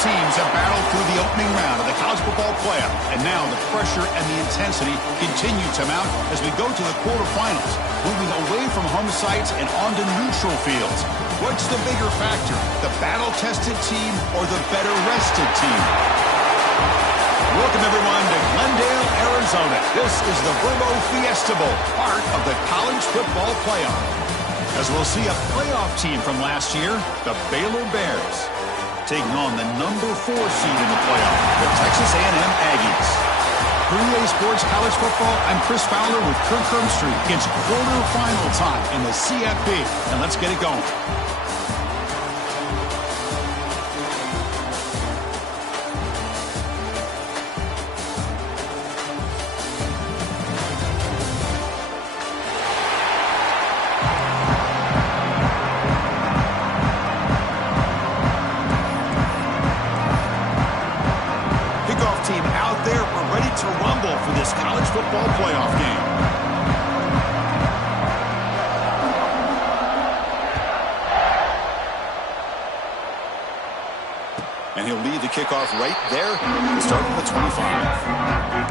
teams have battled through the opening round of the college football playoff, and now the pressure and the intensity continue to mount as we go to the quarterfinals, moving away from home sites and onto neutral fields. What's the bigger factor, the battle-tested team or the better-rested team? Welcome, everyone, to Glendale, Arizona. This is the Verbo Fiesta Bowl, part of the college football playoff. As we'll see a playoff team from last year, the Baylor Bears, taking on the number 4 seed in the playoff, the Texas A&M Aggies. For EA Sports College Football, I'm Chris Fowler with Kirk Herbstreit. It's quarterfinal time in the CFP, and let's get it going. To rumble for this college football playoff game. And he'll lead the kickoff right there, starting at the 25.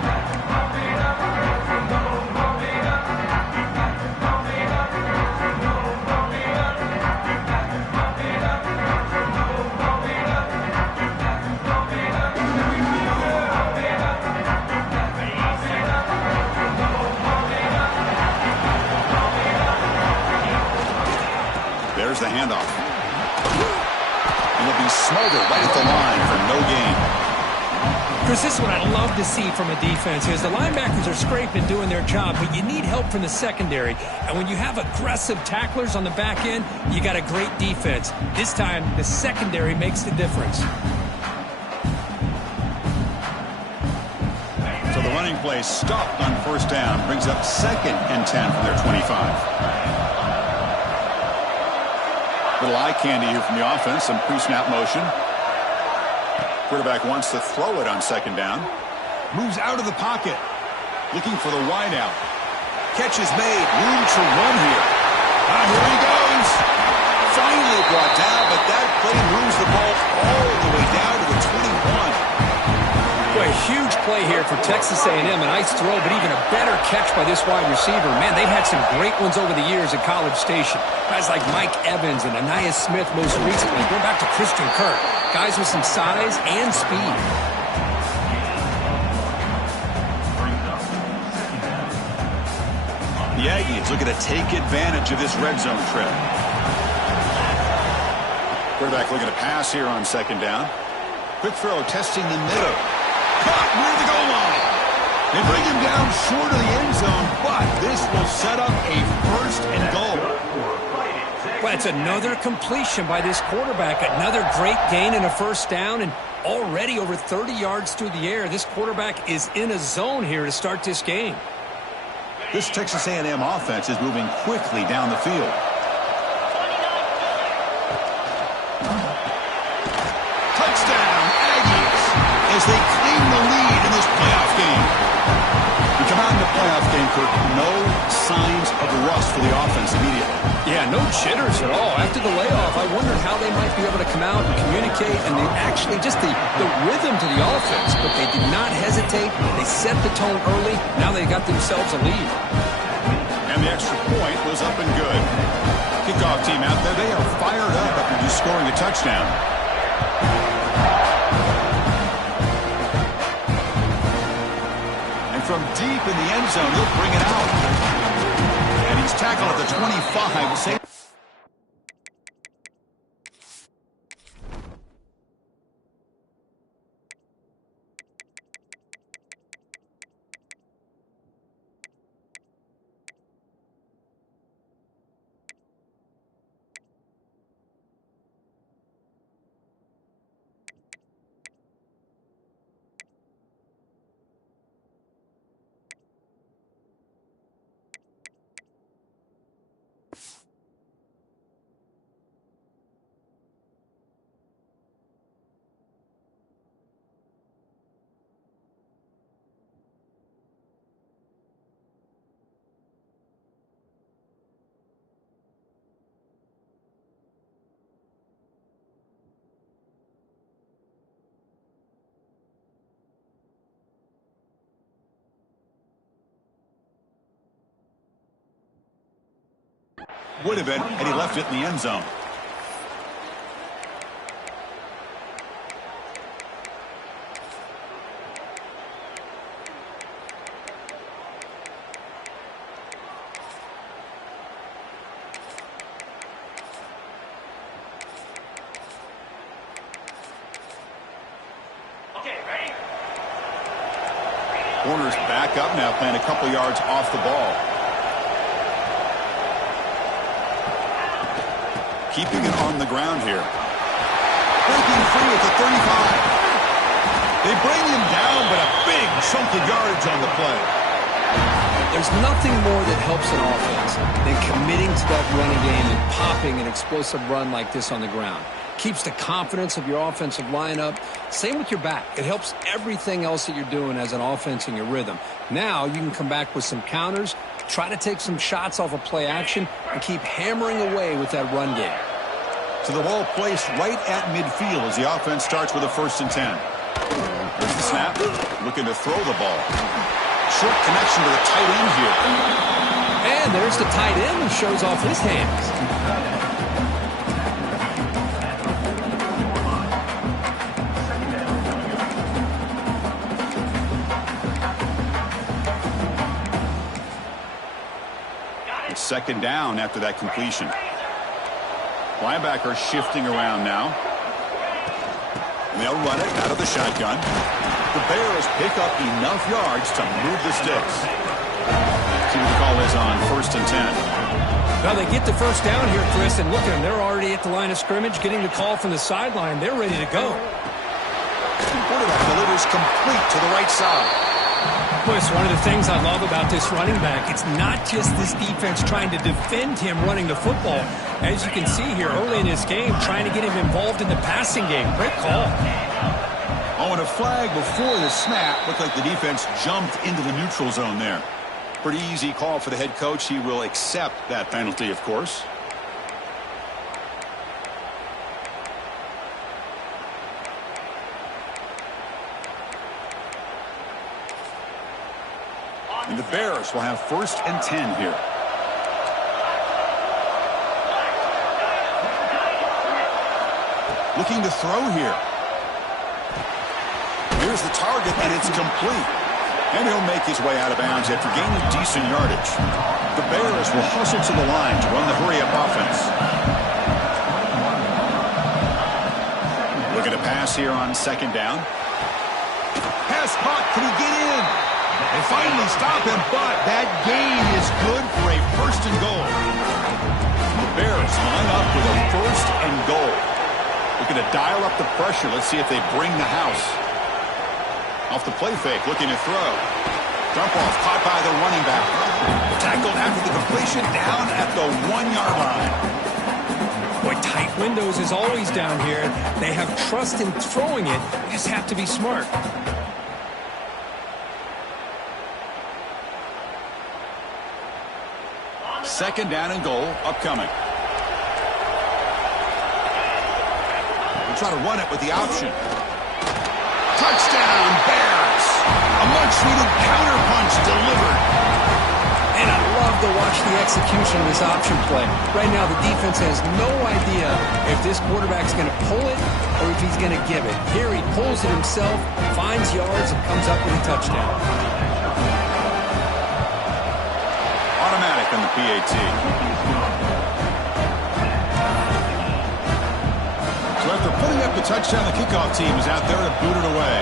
There's the handoff. And he'll be smothered right at the line for no gain. Chris, this is what I love to see from a defense is the linebackers are scraping doing their job, but you need help from the secondary. And when you have aggressive tacklers on the back end, you got a great defense. This time, the secondary makes the difference. So the running play stopped on first down, brings up 2nd and 10 from their 25. Little eye candy here from the offense, some pre-snap motion. Quarterback wants to throw it on 2nd down. Moves out of the pocket, looking for the wideout. Catch is made, room to run here. Here he goes. Finally brought down, but that play moves the ball all the way down to the 21. Boy, a huge play here for Texas A&M. A nice throw, but even a better catch by this wide receiver. Man, they've had some great ones over the years at College Station. Guys like Mike Evans and Anais Smith most recently. Going back to Christian Kirk. Guys with some size and speed. The Aggies looking to take advantage of this red zone trip. Quarterback looking to pass here on 2nd down. Quick throw, testing the middle. Caught near the goal line. They bring him down short of the end zone, but this will set up a 1st and goal. Well, it's another completion by this quarterback. Another great gain in a 1st down, and already over 30 yards through the air. This quarterback is in a zone here to start this game. This Texas A&M offense is moving quickly down the field. Touchdown, Aggies, as they claim the lead in this playoff game. We come out in the playoff game, Kirk, no signs of rust for the offense immediately. Yeah, no jitters at all. After the layoff, I wondered how they might be able to come out and communicate, and actually just the rhythm to the offense. But they did not hesitate. They set the tone early. Now they got themselves a lead. And the extra point was up and good. Kickoff team out there, they are fired up after just scoring a touchdown. And from deep in the end zone, he'll bring it out. And he's tackled at the 25. Same. Would have been had he left it in the end zone. Corners back up now, playing a couple yards off the ball. Keeping it on the ground here. Breaking free at the 35. They bring him down, but a big chunk of yardage on the play. There's nothing more that helps an offense than committing to that running game and popping an explosive run like this on the ground. Keeps the confidence of your offensive lineup. Same with your back. It helps everything else that you're doing as an offense in your rhythm. Now you can come back with some counters, try to take some shots off of play action, and keep hammering away with that run game. So the ball placed right at midfield as the offense starts with a 1st and 10. There's the snap. Looking to throw the ball. Short connection to the tight end here. And there's the tight end who shows off his hands. It's 2nd down after that completion. Linebacker shifting around now. And they'll run it out of the shotgun. The Bears pick up enough yards to move the sticks. See what the call is on 1st and 10. Well, they get the 1st down here, Chris, and look at them. They're already at the line of scrimmage, getting the call from the sideline. They're ready to go. The quarterback delivers complete to the right side. Boy, it's one of the things I love about this running back. It's not just this defense trying to defend him running the football. As you can see here early in this game, trying to get him involved in the passing game. Great call. Oh, and a flag before the snap. Looked like the defense jumped into the neutral zone there. Pretty easy call for the head coach. He will accept that penalty, of course. And the Bears will have 1st and 10 here. Looking to throw here. Here's the target, and it's complete. And he'll make his way out of bounds after gaining decent yardage. The Bears will hustle to the line to run the hurry-up offense. Looking to pass here on 2nd down. Pass caught. Can he get in? They finally stop him, but that gain is good for a 1st and goal. The Bears line up with a 1st and goal. Looking to dial up the pressure. Let's see if they bring the house. Off the play fake, looking to throw. Dump off, caught by the running back. Tackled after the completion, down at the 1-yard line. Boy, tight windows is always down here. They have trust in throwing it. You just have to be smart. 2nd down and goal, upcoming. We'll try to run it with the option. Touchdown, Bears! A much-needed counterpunch delivered. And I love to watch the execution of this option play. Right now, the defense has no idea if this quarterback's going to pull it or if he's going to give it. Here, he pulls it himself, finds yards, and comes up with a touchdown. Automatic on the PAT. So after putting up the touchdown, the kickoff team is out there to boot it away.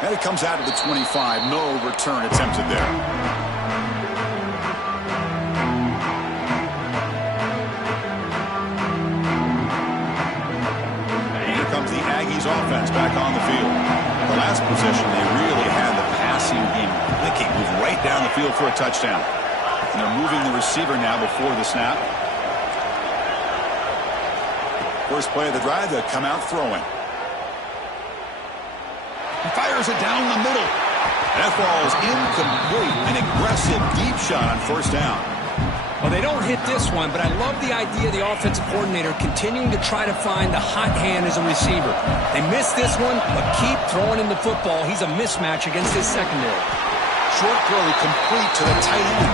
And it comes out of the 25. No return attempted there. Here comes the Aggies offense back on the field. The last possession, they really had the passing game clicking. Move right down the field for a touchdown. And they're moving the receiver now before the snap. First play of the drive, they'll come out throwing. He fires it down the middle. That ball is incomplete. An aggressive deep shot on 1st down. Well, they don't hit this one, but I love the idea of the offensive coordinator continuing to try to find the hot hand as a receiver. They missed this one, but keep throwing him the football. He's a mismatch against his secondary. short throw complete to the tight end.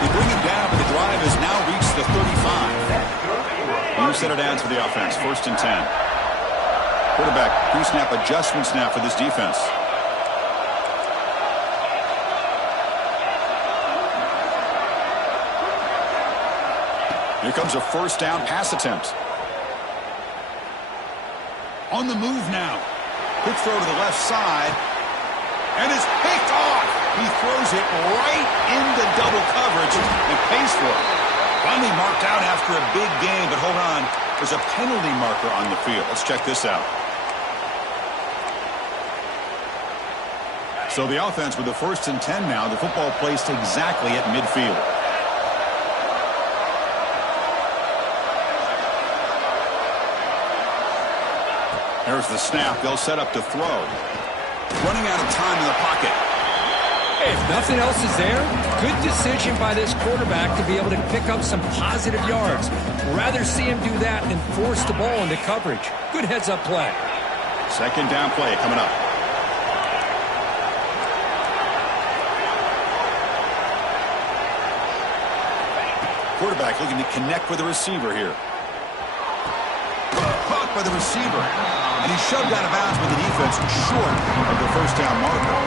They bring him down, but the drive has now reached the 35. New set of downs for the offense. 1st and 10. Quarterback pre-snap adjustments now for this defense. Here comes a 1st down pass attempt. On the move now. Quick throw to the left side. And it's picked off. He throws it right into double coverage and pays for it. Finally marked out after a big game, but hold on. There's a penalty marker on the field. Let's check this out. So the offense with the 1st and 10 now. The football placed exactly at midfield. There's the snap. They'll set up to throw. Running out of time in the pocket. Hey, if nothing else is there, good decision by this quarterback to be able to pick up some positive yards. Rather see him do that than force the ball into coverage. Good heads-up play. 2nd down play coming up. Quarterback looking to connect with the receiver here. Caught by the receiver. And he's shoved out of bounds with the defense short of the 1st down marker.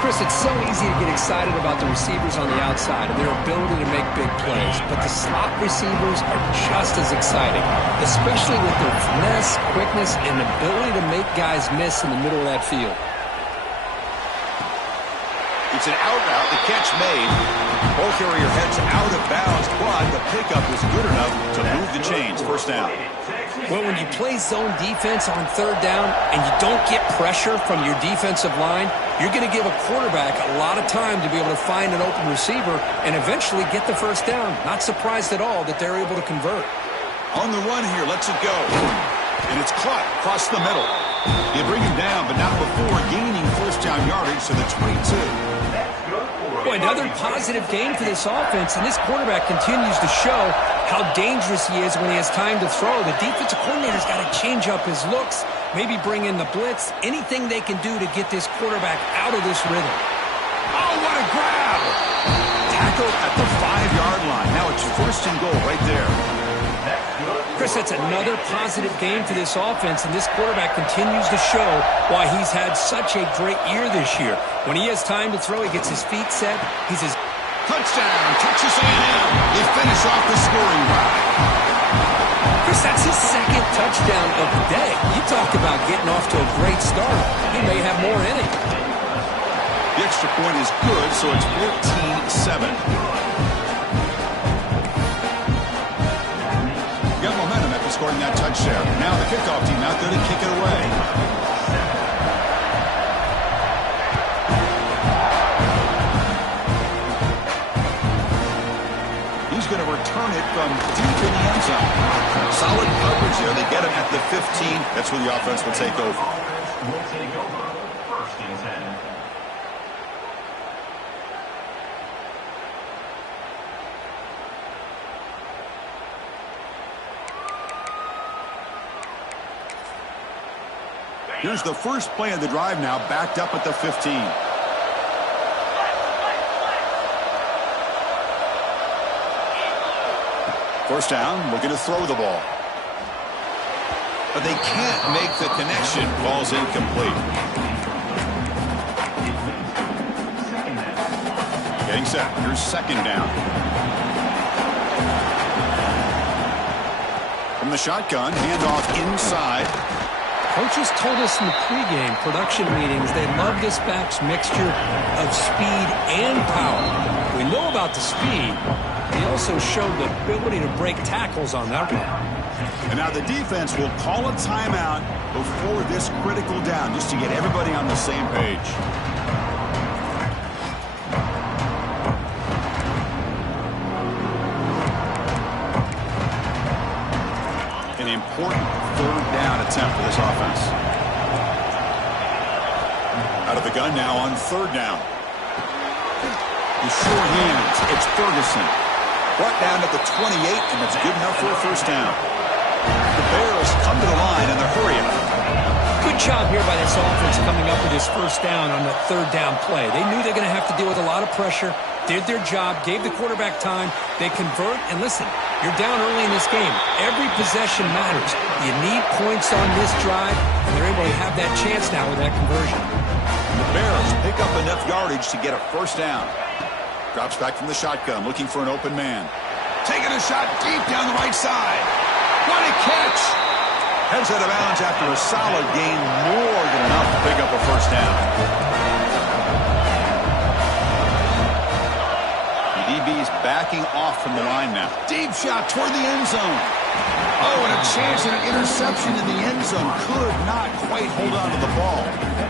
Chris, it's so easy to get excited about the receivers on the outside and their ability to make big plays, but the slot receivers are just as exciting, especially with their finesse, quickness, and ability to make guys miss in the middle of that field. It's an out route, the catch made. Ball carrier heads out of bounds, but the pickup is good enough to move the chains. 1st down. Well, when you play zone defense on 3rd down and you don't get pressure from your defensive line, you're going to give a quarterback a lot of time to be able to find an open receiver and eventually get the 1st down. Not surprised at all that they're able to convert. On the run here, lets it go. And it's caught across the middle. They bring him down, but not before gaining 1st down yardage to the 22. Boy, another positive game for this offense, and this quarterback continues to show how dangerous he is when he has time to throw. The defensive coordinator's got to change up his looks, maybe bring in the blitz, anything they can do to get this quarterback out of this rhythm. Oh, what a grab! Tackle at the 5-yard line. Now it's 1st and goal right there. Chris, that's another positive game for this offense, and this quarterback continues to show why he's had such a great year this year. When he has time to throw, he gets his feet set. He's his touchdown, Texas A&M. They finish off the scoring drive. Chris, that's his 2nd touchdown of the day. You talk about getting off to a great start. He may have more in it. The extra point is good, so it's 14-7. Got momentum after scoring that touchdown. Now the kickoff team out there to kick it away. He's going to return it from deep in the end zone. Solid coverage there. They get him at the 15. That's where the offense will take over. 1st and 10. Here's the first play of the drive now, backed up at the 15. First down, looking to throw the ball. But they can't make the connection. Ball's incomplete. Getting set. Here's 2nd down. From the shotgun, handoff inside. Coaches told us in the pregame production meetings they love this back's mixture of speed and power. We know about the speed. He also showed the ability to break tackles on that one. And now the defense will call a timeout before this critical down, just to get everybody on the same page. An important 3rd down attempt for this offense. Out of the gun now on 3rd down. The sure hands. It's Ferguson. Brought down at the 28, and that's good enough for a 1st down. The Bears come to the line, and they're hurrying. Good job here by this offense coming up with this first down on that third down play. They knew they're going to have to deal with a lot of pressure, did their job, gave the quarterback time. They convert, and listen, you're down early in this game. Every possession matters. You need points on this drive, and they're able to have that chance now with that conversion. The Bears pick up enough yardage to get a first down. Drops back from the shotgun, looking for an open man. Taking a shot deep down the right side. What a catch! Heads out of bounds after a solid gain, more than enough to pick up a first down. The DB's backing off from the line now. Deep shot toward the end zone. Oh, and a chance at an interception in the end zone. Could not quite hold on to the ball.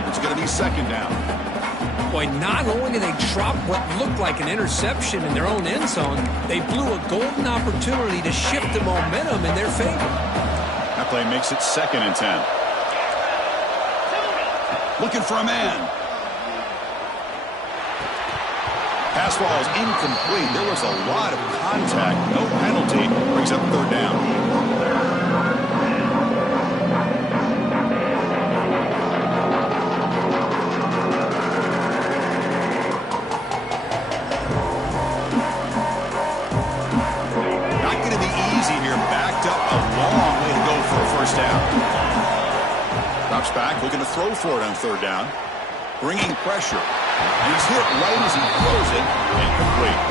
It's going to be second down. Boy, not only did they drop what looked like an interception in their own end zone, they blew a golden opportunity to shift the momentum in their favor. That play makes it 2nd and 10. Looking for a man. Pass ball is incomplete. There was a lot of contact. No penalty. Brings up third down. Not going to be easy here. Backed up a long way to go for a first down. Drops back, looking to throw for it on third down. Bringing pressure. And he's hit right as he throws it. Incomplete.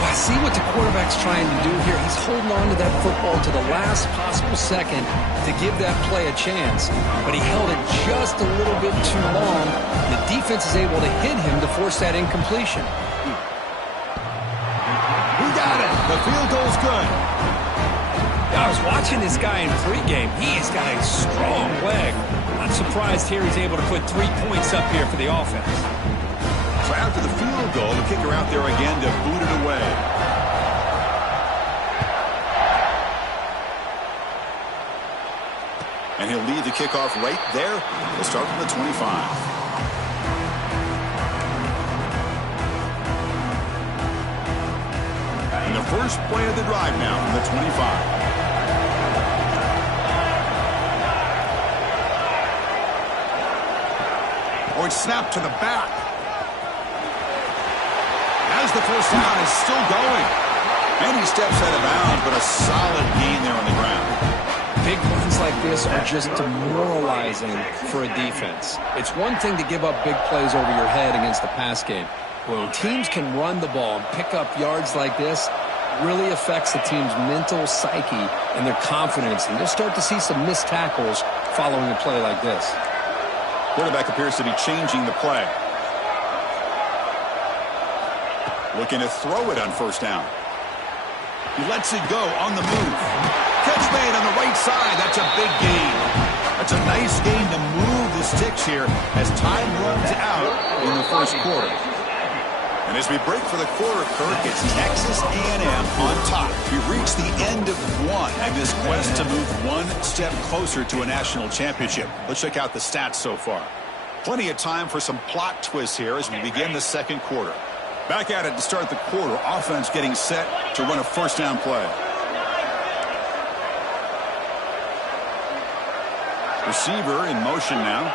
Well, I see what the quarterback's trying to do here. He's holding on to that football to the last possible second to give that play a chance. But he held it just a little bit too long. The defense is able to hit him to force that incompletion. He got it. The field goal's good. I was watching this guy in pregame. He's got a strong leg. Not surprised here he's able to put 3 points up here for the offense. So after the field goal, the kicker out there again to boot it away. And he'll lead the kickoff right there. He'll start from the 25. And the first play of the drive now from the 25. Oh, it's snapped to the back. As the first down is still going. And he steps out of bounds, but a solid gain there on the ground. Big runs like this are just demoralizing for a defense. It's one thing to give up big plays over your head against the pass game. When teams can run the ball and pick up yards like this, it really affects the team's mental psyche and their confidence. And you'll start to see some missed tackles following a play like this. Quarterback appears to be changing the play. Looking to throw it on first down. He lets it go on the move. Catch made on the right side. That's a big gain. That's a nice gain to move the sticks here as time runs out in the first quarter. And as we break for the quarter, Kirk, it's Texas A&M on top. We've reached the end of one in this quest to move one step closer to a national championship. Let's check out the stats so far. Plenty of time for some plot twists here as we begin the second quarter. Back at it to start the quarter. Offense getting set to run a first down play. Receiver in motion now.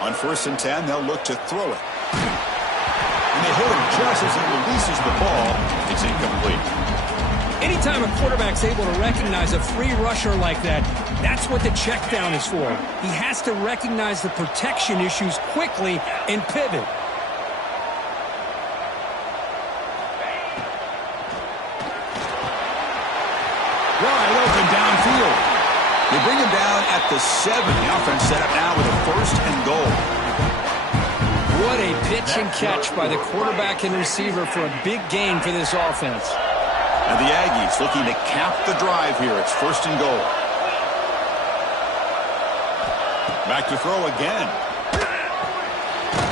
On 1st and 10, they'll look to throw it. And they hit him just as he releases the ball. It's incomplete. Anytime a quarterback's able to recognize a free rusher like that, that's what the check down is for. He has to recognize the protection issues quickly and pivot. Wide open downfield. They bring him down at the 7. The offense set up now with a 1st and goal. What a pitch and catch by the quarterback and receiver for a big gain for this offense. And the Aggies looking to cap the drive here. It's 1st and goal. Back to throw again.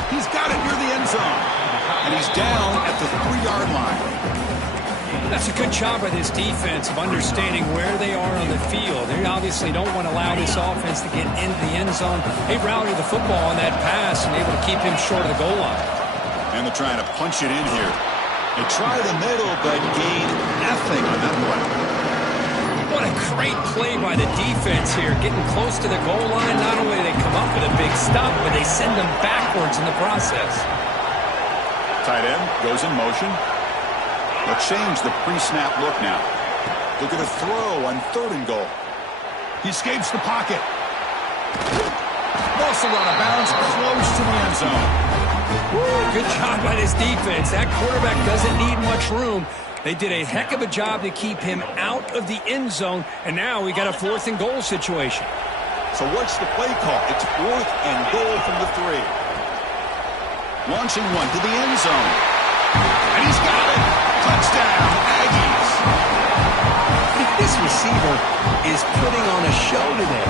He's got it near the end zone. And he's down at the 3-yard line. That's a good job by this defense of understanding where they are on the field. They obviously don't want to allow this offense to get into the end zone. They rallied the football on that pass and able to keep him short of the goal line. And they're trying to punch it in here. They try the middle, but gain nothing on that play. What a Great play by the defense here, getting close to the goal line. Not only do they come up with a big stop, but they send them backwards in the process. Tight end goes in motion. They'll change the pre-snap look now. Look at a throw on 3rd and goal. He escapes the pocket. Also out of bounds, close to the end zone. Woo, good job by this defense. That quarterback doesn't need much room. They did a heck of a job to keep him out of the end zone, and now we got a 4th and goal situation. So what's the play call? It's 4th and goal from the 3. Launching one to the end zone. And he's got it. Touchdown, Aggies. This receiver is putting on a show today.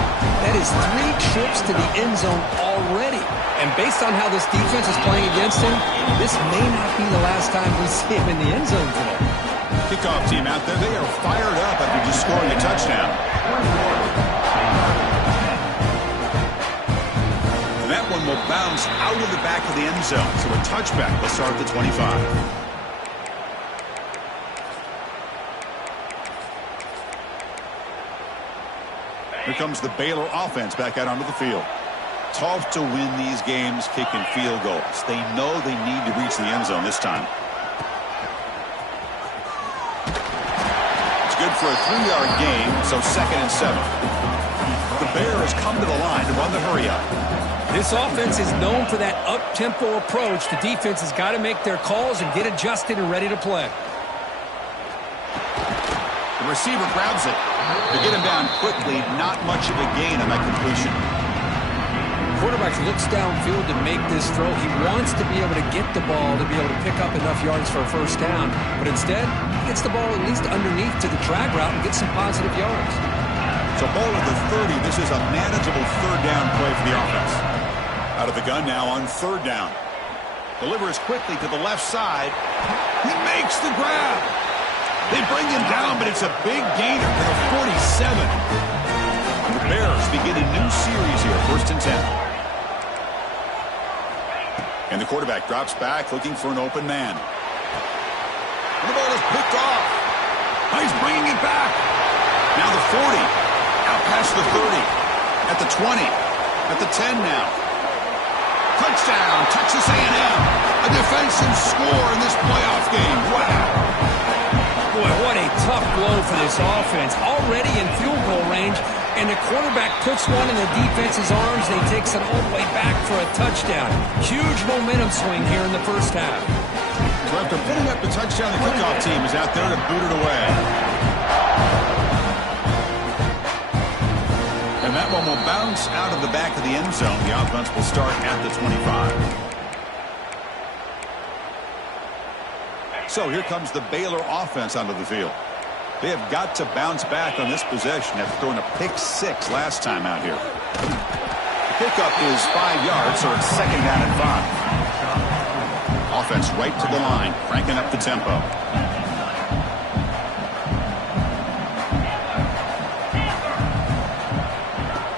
That is 3 trips to the end zone already. And based on how this defense is playing against him, this may not be the last time we see him in the end zone today. Kickoff team out there, they are fired up after just scoring a touchdown. And that one will bounce out of the back of the end zone. So a touchback will start at the 25. Here comes the Baylor offense back out onto the field. Tough to win these games kicking field goals. They know they need to reach the end zone this time. It's good for a 3-yard gain, so 2nd and 7. The Bears come to the line to run the hurry-up. This offense is known for that up-tempo approach. The defense has got to make their calls and get adjusted and ready to play. The receiver grabs it. To get him down quickly, not much of a gain on that completion. Quarterback looks downfield to make this throw. He wants to be able to get the ball to be able to pick up enough yards for a 1st down. But instead, he gets the ball at least underneath to the drag route and gets some positive yards. So ball at the 30. This is a manageable 3rd down play for the offense. Out of the gun now on 3rd down. Delivers quickly to the left side. He makes the grab. They bring him down, but it's a big gainer to the 47. And the Bears begin a new series here, 1st and 10. And the quarterback drops back, looking for an open man. And the ball is picked off. Oh, he's bringing it back. Now the 40. Out past the 30. At the 20. At the 10 now. Touchdown, Texas A&M. A defensive score in this playoff game. Wow. Boy, what a tough blow for this offense. Already in field goal range, and the quarterback puts one in the defense's arms, and he takes it all the way back for a touchdown. Huge momentum swing here in the 1st half. So after putting up the touchdown, the kickoff team is out there to boot it away. And that one will bounce out of the back of the end zone. The offense will start at the 25. So here comes the Baylor offense onto the field. They have got to bounce back on this possession after throwing a pick-6 last time out here. The pickup is 5 yards, so it's 2nd down and 5. Offense right to the line, cranking up the tempo.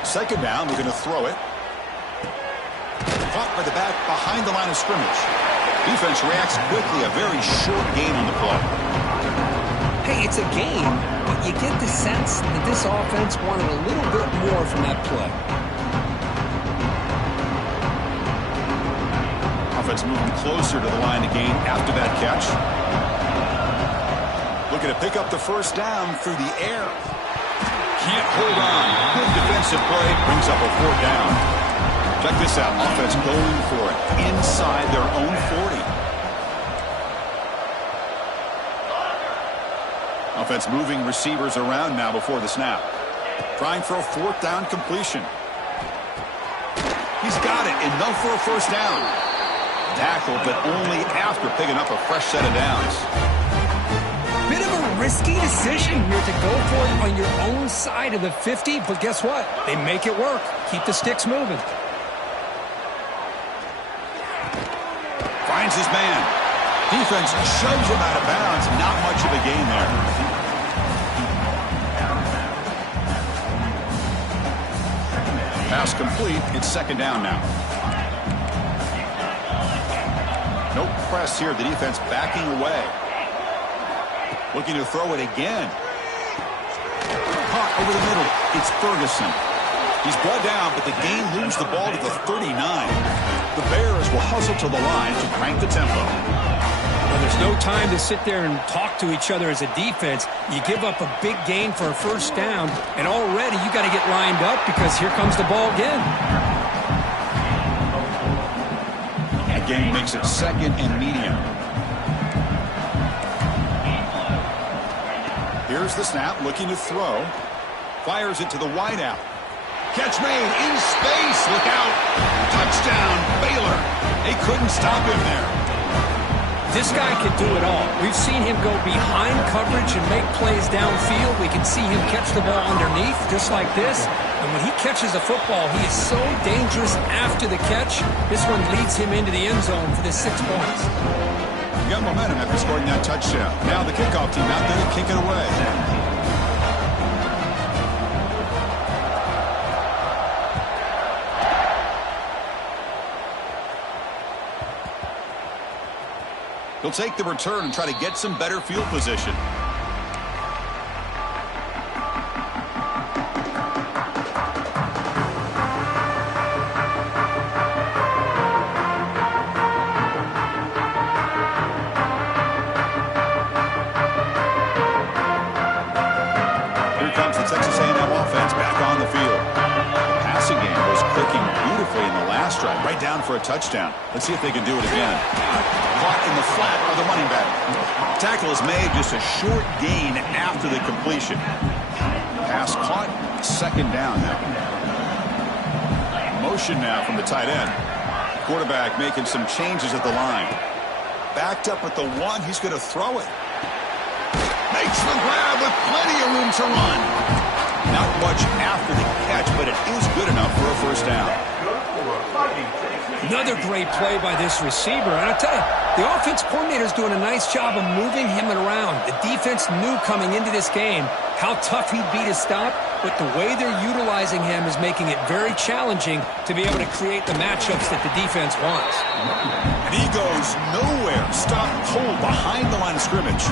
Second down, they're going to throw it. Caught by the back behind the line of scrimmage. Defense reacts quickly. A very short gain on the play. Hey, it's a game, but you get the sense that this offense wanted a little bit more from that play. Offense moving closer to the line to gain after that catch. Looking to pick up the 1st down through the air. Can't hold on. Good defensive play. Brings up a 4th down. Check this out. Offense going for it inside their own 40. Offense moving receivers around now before the snap. Trying for a 4th down completion. He's got it. Enough for a 1st down. Tackle, but only after picking up a fresh set of downs. Bit of a risky decision here to go for it on your own side of the 50, but guess what? They make it work. Keep the sticks moving. Finds his man. Defense shoves him out of bounds. Not much of a gain there. Pass complete. It's 2nd down now. No press here. The defense backing away. Looking to throw it again. Caught Over the middle, it's Ferguson. He's brought down, but the game moves the ball to the 39. The Bears will hustle to the line to crank the tempo. Well, there's no time to sit there and talk to each other as a defense. You give up a big gain for a first down, and already you got to get lined up because here comes the ball again. That game makes it second and medium. Here's the snap, looking to throw. Fires it to the wideout. Catch made in space. Look out. Touchdown, Baylor. They couldn't stop him there. This guy can do it all. We've seen him go behind coverage and make plays downfield. We can see him catch the ball underneath just like this. And when he catches a football, he is so dangerous after the catch. This one leads him into the end zone for the 6 points. You got momentum after scoring that touchdown. Now the kickoff team out there to kick it away. He'll take the return and try to get some better field position. Here comes the Texas A&M offense back on the field. The passing game was clicking beautifully in the last drive, right down for a touchdown. Let's see if they can do it again. Caught in the flat by the running back. Tackle is made, just a short gain after the completion. Pass caught, second down now. Motion now from the tight end. Quarterback making some changes at the line. Backed up at the 1, he's going to throw it. Makes the grab with plenty of room to run. Not much after the catch, but it is good enough for a first down. Another great play by this receiver. And I'll tell you, the offense coordinator is doing a nice job of moving him around. The defense knew coming into this game how tough he'd be to stop, but the way they're utilizing him is making it very challenging to be able to create the matchups that the defense wants. And he goes nowhere. Stopped cold behind the line of scrimmage.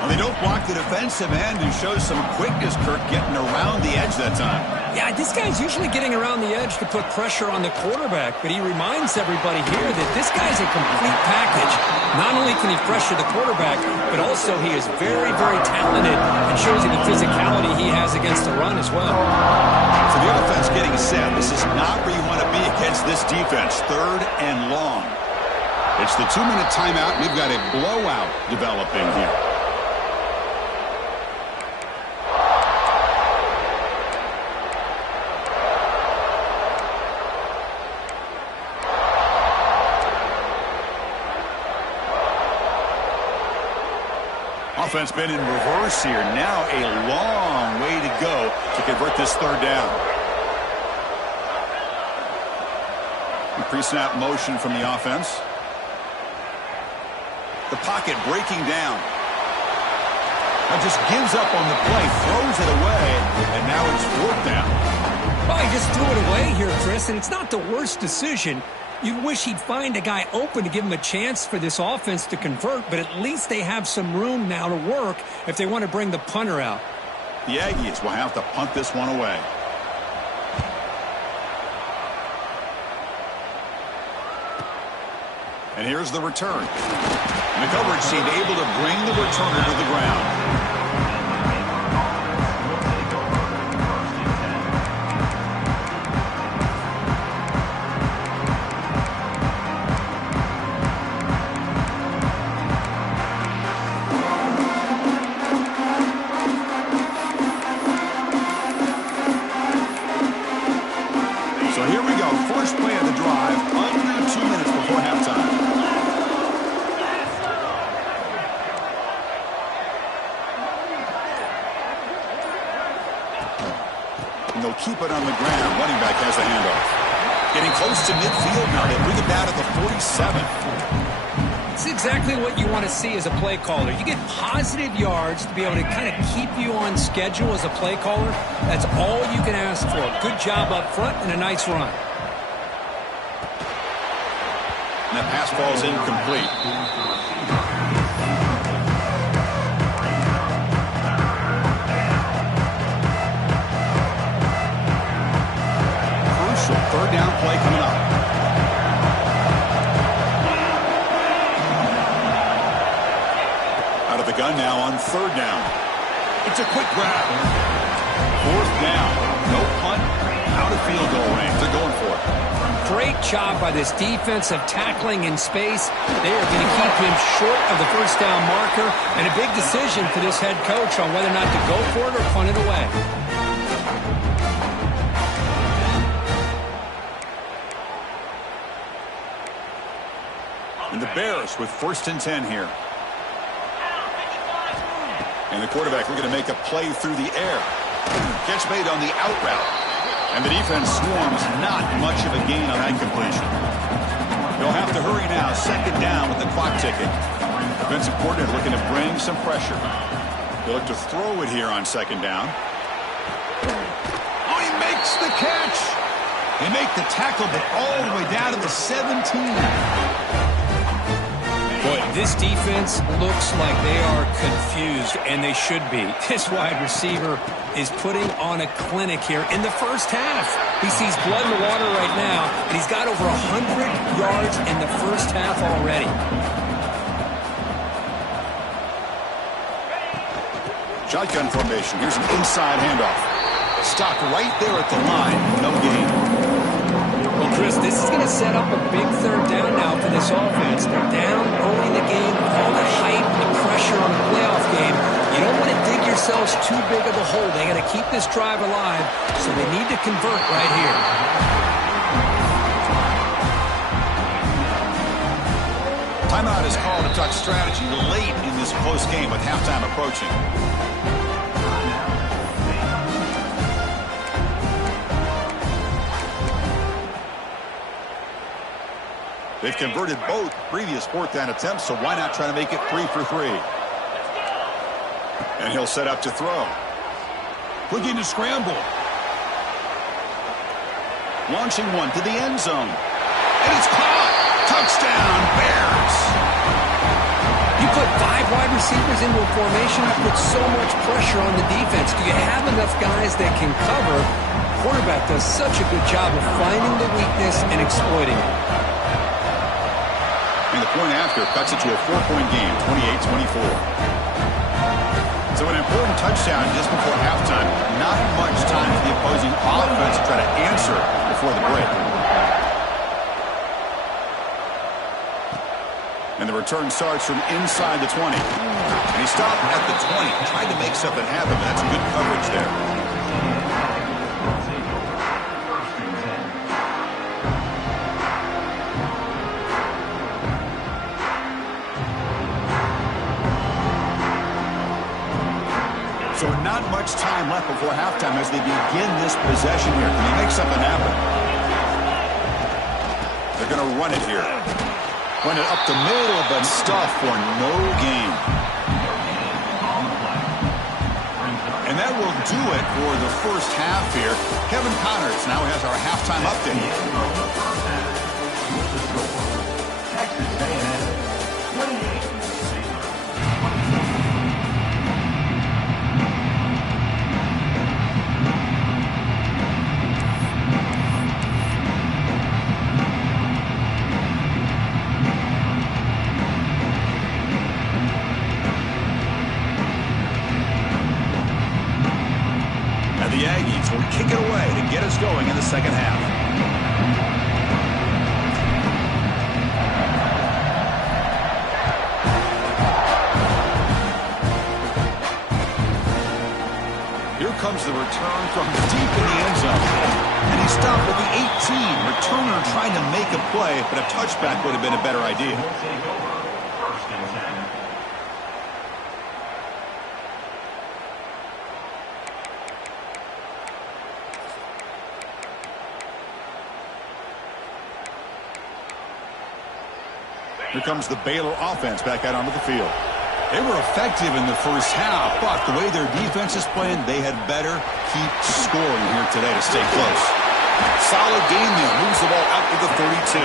Well, they don't block the defensive end and shows some quickness, Kirk, getting around the edge that time. Yeah, this guy's usually getting around the edge to put pressure on the quarterback, but he reminds everybody here that this guy's a complete package. Not only can he pressure the quarterback, but also he is very, very talented and shows you the physicality he has against the run as well. So the offense getting set. This is not where you want to be against this defense. 3rd and long. It's the 2-minute timeout. We've got a blowout developing here. Offense been in reverse here. Now a long way to go to convert this 3rd down. Pre-snap motion from the offense. The pocket breaking down. Now just gives up on the play, throws it away, and now it's 4th down. Well, he just threw it away here, Chris, and it's not the worst decision. You'd wish he'd find a guy open to give him a chance for this offense to convert, but at least they have some room now to work if they want to bring the punter out. The Aggies will have to punt this one away. And here's the return. And the coverage seemed able to bring the returner to the ground. So here we go. First play of the drive, under 2 minutes before halftime. And they'll keep it on the ground. Running back has the handoff. Getting close to midfield now. They bring it down at the 47. It's exactly what you want to see as a play caller. You get positive yards to be able to kind of keep you on schedule as a play caller. That's all you can ask for. Good job up front and a nice run. And that pass falls incomplete. It's a quick grab. Fourth down. No punt. Out of field goal range. They're going for it. Great job by this defensive tackling in space. They are going to keep him short of the first down marker, and a big decision for this head coach on whether or not to go for it or punt it away. And the Bears with 1st and 10 here. And the quarterback looking to make a play through the air. Catch made on the out route. And the defense swarms, not much of a gain on that completion. They'll have to hurry now, 2nd down with the clock ticking. Defensive coordinator looking to bring some pressure. They'll look to throw it here on 2nd down. Oh, he makes the catch. They make the tackle, but all the way down to the 17. Boy, this defense looks like they are confused, and they should be. This wide receiver is putting on a clinic here in the first half. He sees blood in the water right now, and he's got over 100 yards in the first half already. Shotgun formation. Here's an inside handoff. Stopped right there at the line. No gain. Well, Chris, this is going to set up a big 3rd down now for this offense. They're down early in the game with all the hype and the pressure on a playoff game. You don't want to dig yourselves too big of a hole. They got to keep this drive alive, so they need to convert right here. Timeout is called to talk strategy late in this close game with halftime approaching. They've converted both previous 4th down attempts, so why not try to make it 3 for 3? And he'll set up to throw. Looking to scramble. Launching one to the end zone. And it's caught. Touchdown, Bears. You put 5 wide receivers into a formation, you put so much pressure on the defense. Do you have enough guys that can cover? The quarterback does such a good job of finding the weakness and exploiting it. And the point after cuts it to a 4-point game, 28-24. So an important touchdown just before halftime. Not much time for the opposing offense to try to answer before the break. And the return starts from inside the 20. And he stopped at the 20, tried to make something happen, but that's good coverage there. So not much time left before halftime as they begin this possession here. Can they make something happen? They're going to run it here. Run it up the middle, but stuff for no gain. And that will do it for the first half here. Kevin Connors now has our halftime update. The Aggies will kick it away to get us going in the second half. Here comes the return from deep in the end zone. And he stopped at the 18. Returner trying to make a play, but a touchback would have been a better idea. Here comes the Baylor offense back out onto the field. They were effective in the first half, but the way their defense is playing, they had better keep scoring here today to stay close. Solid game there. Moves the ball out to the 32.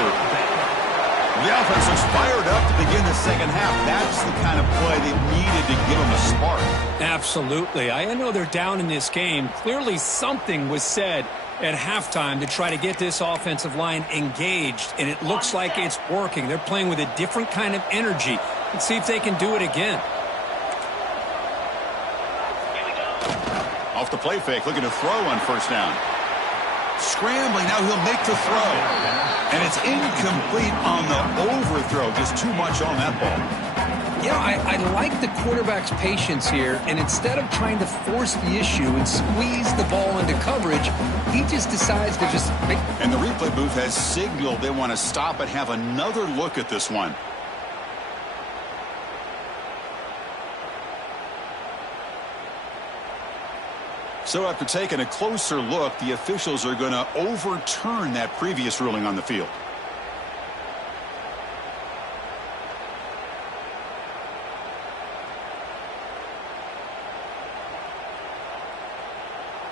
The offense was fired up to begin the second half. That's the kind of play they needed to give them a spark. Absolutely. I know they're down in this game. Clearly something was said at halftime to try to get this offensive line engaged, and it looks like it's working. They're playing with a different kind of energy. Let's see if they can do it again. Off the play fake, looking to throw on first down. Scrambling, now he'll make the throw. And it's incomplete on the overthrow. Just too much on that ball. You know, I like the quarterback's patience here, and instead of trying to force the issue and squeeze the ball into coverage, he just decides to just make... And the replay booth has signaled they want to stop and have another look at this one. So after taking a closer look, the officials are going to overturn that previous ruling on the field.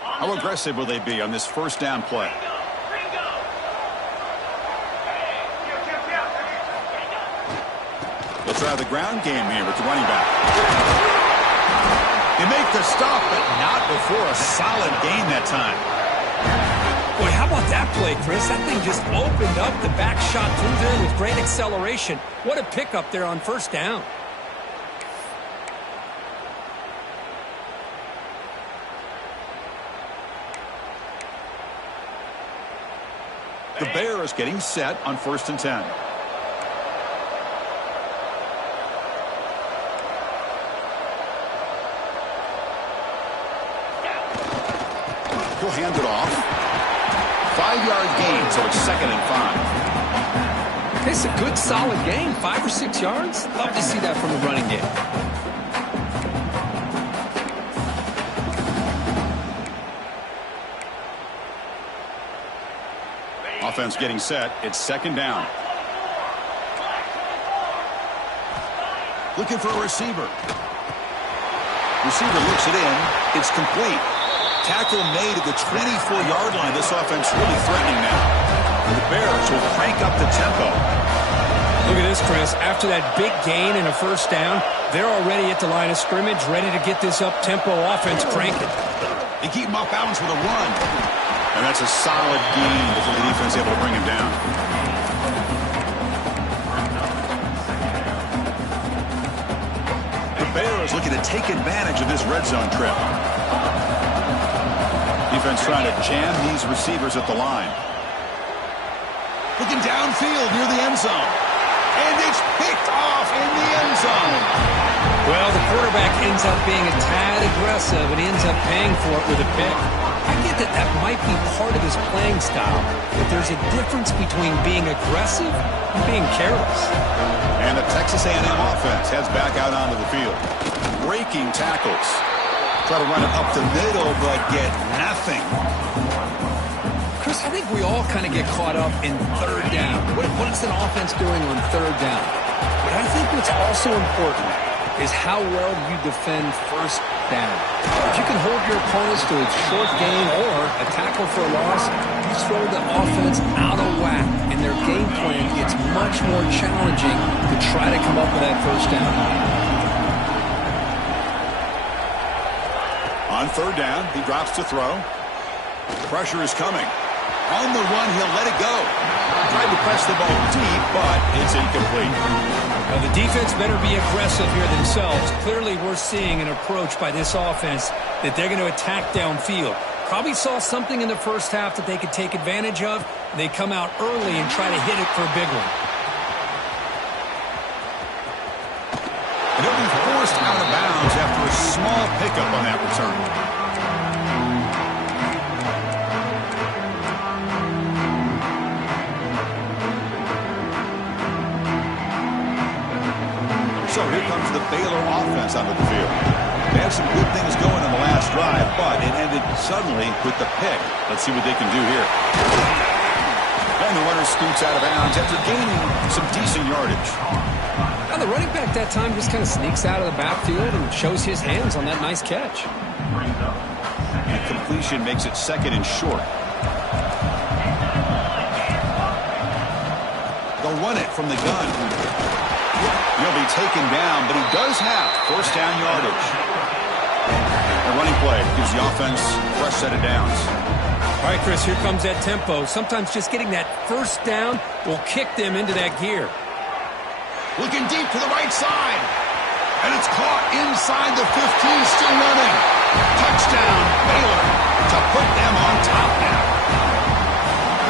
How aggressive will they be on this first down play? They'll try the ground game here with the running back. They make the stop, but not before a solid gain that time. Boy, how about that play, Chris? That thing just opened up. The back shot through there with great acceleration. What a pickup there on first down. The Bears getting set on 1st and 10. He'll hand it off. 5-yard gain, so it's 2nd and 5. It's a good, solid gain. 5 or 6 yards. Love to see that from the running game. Offense getting set. It's 2nd down. Looking for a receiver. Receiver looks it in. It's complete. Tackle made at the 24-yard line. This offense really threatening now. And the Bears will crank up the tempo. Look at this, Chris. After that big gain and a first down, they're already at the line of scrimmage, ready to get this up-tempo offense cranking. They keep him off balance with a run. And that's a solid gain before the defense able to bring him down. The Bears looking to take advantage of this red zone trip. Defense trying to jam these receivers at the line. Looking downfield near the end zone. And it's picked off in the end zone. Well, the quarterback ends up being a tad aggressive, and he ends up paying for it with a pick. I get that that might be part of his playing style, but there's a difference between being aggressive and being careless. And the Texas A&M offense heads back out onto the field. Breaking tackles. Try to run it up the middle, but get nothing. Chris, I think we all kind of get caught up in third down. What is an offense doing on third down? But I think what's also important is how well you defend first down. If you can hold your opponents to a short gain or a tackle for a loss, you throw the offense out of whack, and their game plan gets much more challenging to try to come up with that first down. On third down, he drops to throw. Pressure is coming. On the run, he'll let it go. Tried to press the ball deep, but it's incomplete. Well, the defense better be aggressive here themselves. Clearly, we're seeing an approach by this offense that they're going to attack downfield. Probably saw something in the first half that they could take advantage of. They come out early and try to hit it for a big one. And he'll be forced out of bounds after a small pickup on that return. So here comes the Baylor offense onto the field. They had some good things going in the last drive, but it ended suddenly with the pick. Let's see what they can do here. And the runner scoots out of bounds after gaining some decent yardage. Now the running back that time just kind of sneaks out of the backfield and shows his hands on that nice catch. And completion makes it 2nd and short. They'll run it from the gun. He'll be taken down, but he does have first down yardage. The running play gives the offense a fresh set of downs. All right, Chris, here comes that tempo. Sometimes just getting that first down will kick them into that gear. Looking deep to the right side. And it's caught inside the 15, still running. Touchdown,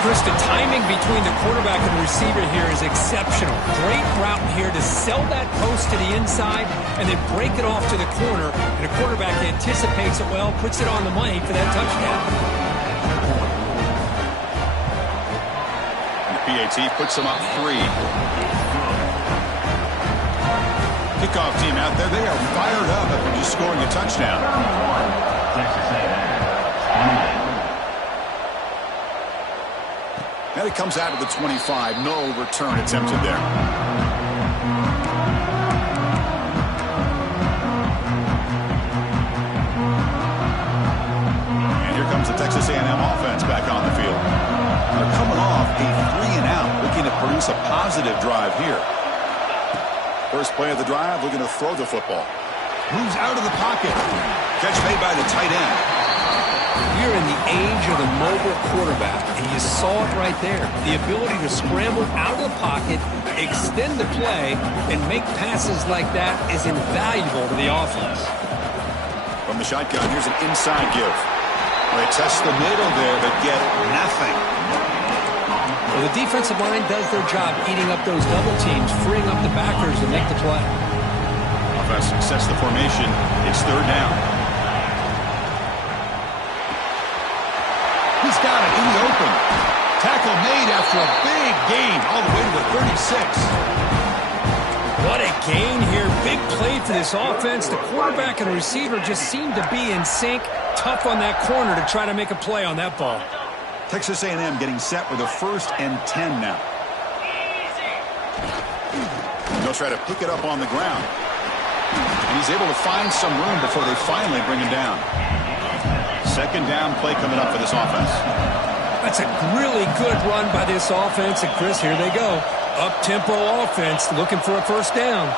Chris, the timing between the quarterback and the receiver here is exceptional. Great route here to sell that post to the inside and then break it off to the corner. And the quarterback anticipates it well, puts it on the money for that touchdown. The PAT puts them up 3. Kickoff team out there, they are fired up after just scoring a touchdown. And it comes out of the 25. No return attempted there. And here comes the Texas A&M offense back on the field. They're coming off a 3-and-out, looking to produce a positive drive here. First play of the drive, looking to throw the football. Moves out of the pocket. Catch made by the tight end. We're in the age of the mobile quarterback, and you saw it right there. The ability to scramble out of the pocket, extend the play, and make passes like that is invaluable to the offense. From the shotgun, here's an inside give. They test the middle there, but get nothing. Well, the defensive line does their job eating up those double teams, freeing up the backers to make the play. Offense sets the formation. It's 3rd down. He's got it in the open. Tackle made after a big gain all the way to the 36. What a gain here. Big play for this offense. The quarterback and the receiver just seem to be in sync. Tough on that corner to try to make a play on that ball. Texas A&M getting set with a 1st and 10 now. They'll try to pick it up on the ground. And he's able to find some room before they finally bring him down. 2nd down play coming up for this offense. That's a really good run by this offense. And, Chris, here they go. Up-tempo offense looking for a 1st down.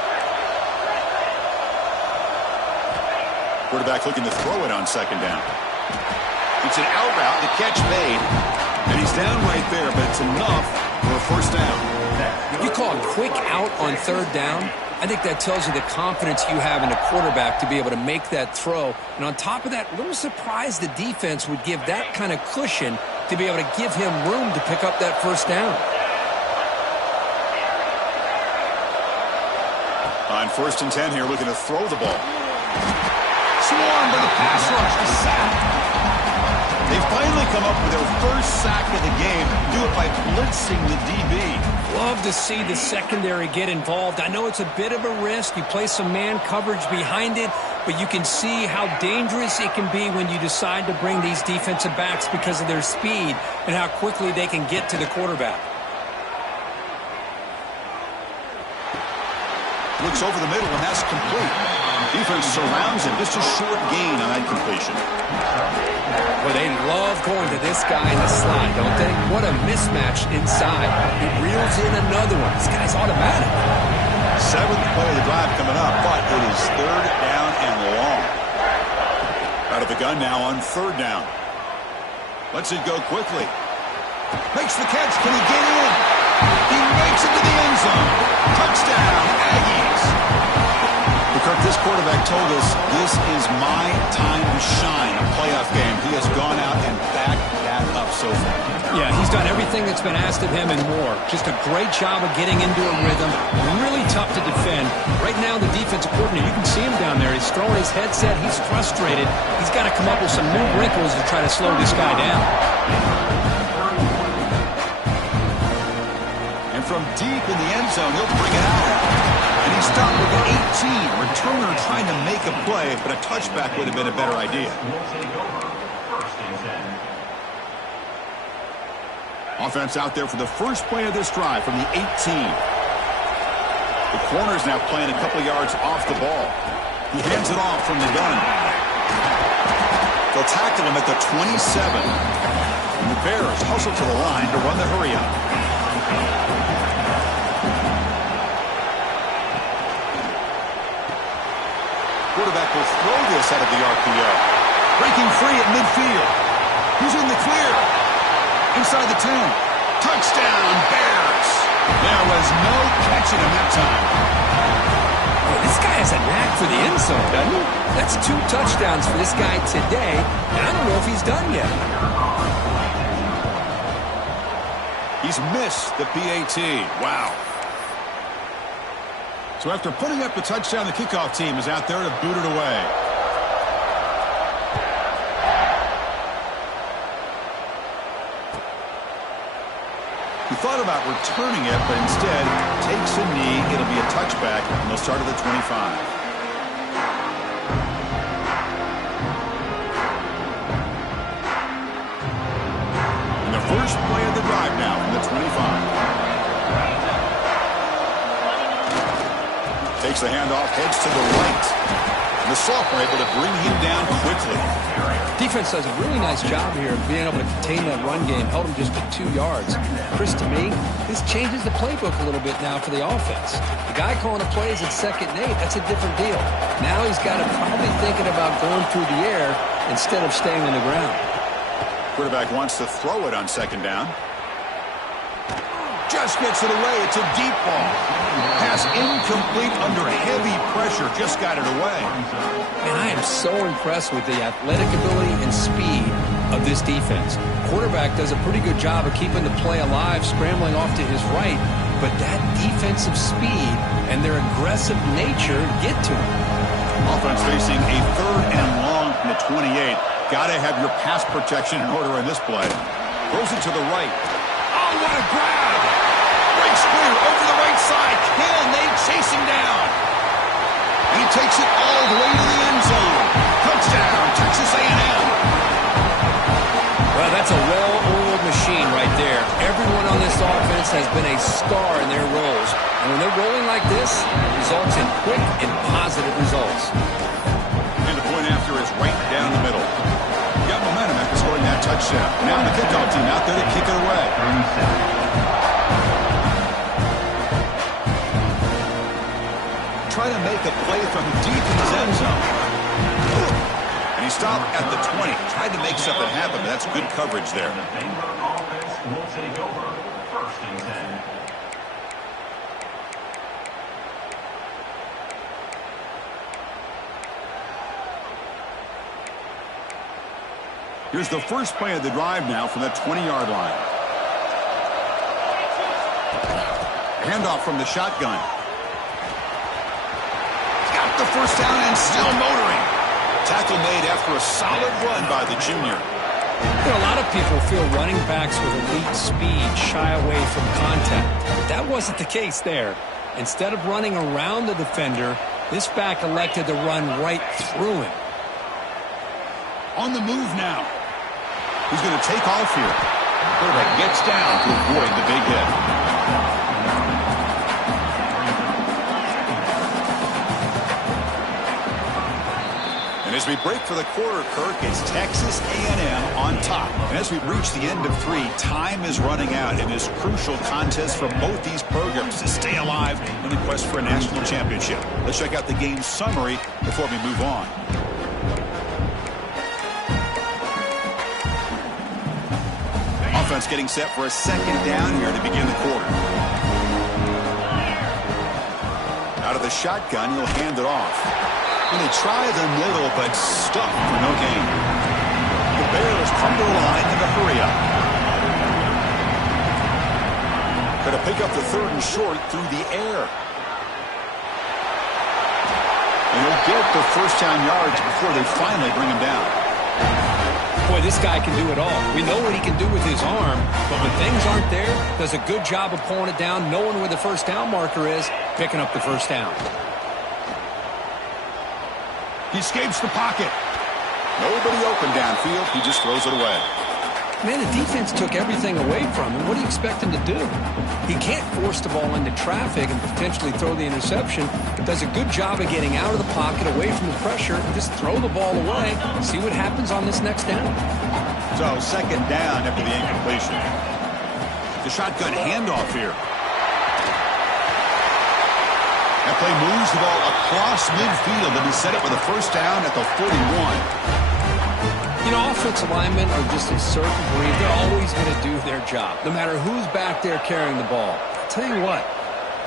Quarterback looking to throw it on 2nd down. It's an out route, the catch made. And he's down right there, but it's enough for a 1st down. You call a quick out on 3rd down. I think that tells you the confidence you have in a quarterback to be able to make that throw. And on top of that, a little surprised the defense would give that kind of cushion to be able to give him room to pick up that 1st down. On 1st and 10 here, looking to throw the ball. Swarmed by the pass rush, a sack. They finally come up with their 1st sack of the game. Do it by blitzing the DB. Love to see the secondary get involved. I know it's a bit of a risk. You play some man coverage behind it, but you can see how dangerous it can be when you decide to bring these defensive backs because of their speed and how quickly they can get to the quarterback. Looks over the middle, and that's complete. Defense surrounds him. Just a short gain on that completion. Well, they love going to this guy in the slot, don't they? What a mismatch inside. He reels in another one. This guy's automatic. 7th play of the drive coming up, but it is 3rd down and long. Out of the gun now on 3rd down. Lets it go quickly. Makes the catch. Can he get in? He makes it to the end zone. Touchdown, Aggies. Kirk, this quarterback told us this is my time to shine, a playoff game. He has gone out and backed that up so far. Yeah, he's done everything that's been asked of him and more. Just a great job of getting into a rhythm. Really tough to defend. Right now, the defensive coordinator, you can see him down there. He's throwing his headset. He's frustrated. He's got to come up with some new wrinkles to try to slow this guy down. And from deep in the end zone, he'll bring it out. And he's stopped with the 18. Returner trying to make a play, but a touchback would have been a better idea. Offense out there for the first play of this drive from the 18. The corner's now playing a couple yards off the ball. He hands it off from the gun. They'll tackle him at the 27. And the Bears hustle to the line to run the hurry up. Quarterback will throw this out of the RPO. Breaking free at midfield. Who's in the clear? Inside the 10. Touchdown, Bears. There was no catching him that time. Well, this guy has a knack for the end zone, doesn't he? That's 2 touchdowns for this guy today, and I don't know if he's done yet. He's missed the PAT. Wow. So after putting up the touchdown, the kickoff team is out there to boot it away. He thought about returning it, but instead takes a knee. It'll be a touchback, and they'll start at the 25. First play of the drive now from the 25. Takes the handoff, heads to the right. And the sophomore able to bring him down quickly. Defense does a really nice job here of being able to contain that run game. Held him just to 2 yards. Chris, to me, this changes the playbook a little bit now for the offense. The guy calling the plays at 2nd and 8, that's a different deal. Now he's got to probably thinking about going through the air instead of staying on the ground. Quarterback wants to throw it on 2nd down. Just gets it away. It's a deep ball. Pass incomplete under heavy pressure. Just got it away. Man, I am so impressed with the athletic ability and speed of this defense. Quarterback does a pretty good job of keeping the play alive, scrambling off to his right. But that defensive speed and their aggressive nature get to him. Offense facing a 3rd and long from the 28. Got to have your pass protection in order in this play. Throws it to the right. Oh, what a grab! Breaks clear over the right side. Can they chase him down? And he takes it all the way to the end zone. Touchdown, Texas A&M. Well, that's a well-oiled machine right there. Everyone on this offense has been a star in their roles. And when they're rolling like this, it results in quick and positive results. And the point after is right down the middle. Got momentum after scoring that touchdown. Now the kickoff team out there to kick it away. Try to make a play from deep in his end zone. And he stopped at the 20. Tried to make something happen, but that's good coverage there. The Baylor offense will take over 1st and 10. Here's the first play of the drive now from the 20-yard line. Handoff from the shotgun. Got the first down and still motoring. Tackle made after a solid run by the junior. You know, a lot of people feel running backs with elite speed shy away from contact. But that wasn't the case there. Instead of running around the defender, this back elected to run right through him. On the move now. Who's going to take off here? Quarterback gets down to avoid the big hit. And as we break for the quarter, Kirk, it's Texas A&M on top. And as we reach the end of 3, time is running out in this crucial contest for both these programs to stay alive in the quest for a national championship. Let's check out the game summary before we move on. Offense getting set for a 2nd down here to begin the quarter. Out of the shotgun, he'll hand it off. And they try the middle, but stuck for no gain. The Bears come to the line in a hurry up. Going to pick up the 3rd and short through the air. And he'll get the first down yards before they finally bring him down. Boy, this guy can do it all. We know what he can do with his arm, but when things aren't there, does a good job of pulling it down, knowing where the first down marker is, picking up the first down. He escapes the pocket. Nobody open downfield. He just throws it away. Man, the defense took everything away from him. What do you expect him to do? He can't force the ball into traffic and potentially throw the interception. Does a good job of getting out of the pocket, away from the pressure, and just throw the ball away. See what happens on this next down. So 2nd down after the incompletion. The shotgun handoff here. That play moves the ball across midfield and is set up with a first down at the 41. You know, offensive linemen are just a certain breed. They're always going to do their job, no matter who's back there carrying the ball. I'll tell you what,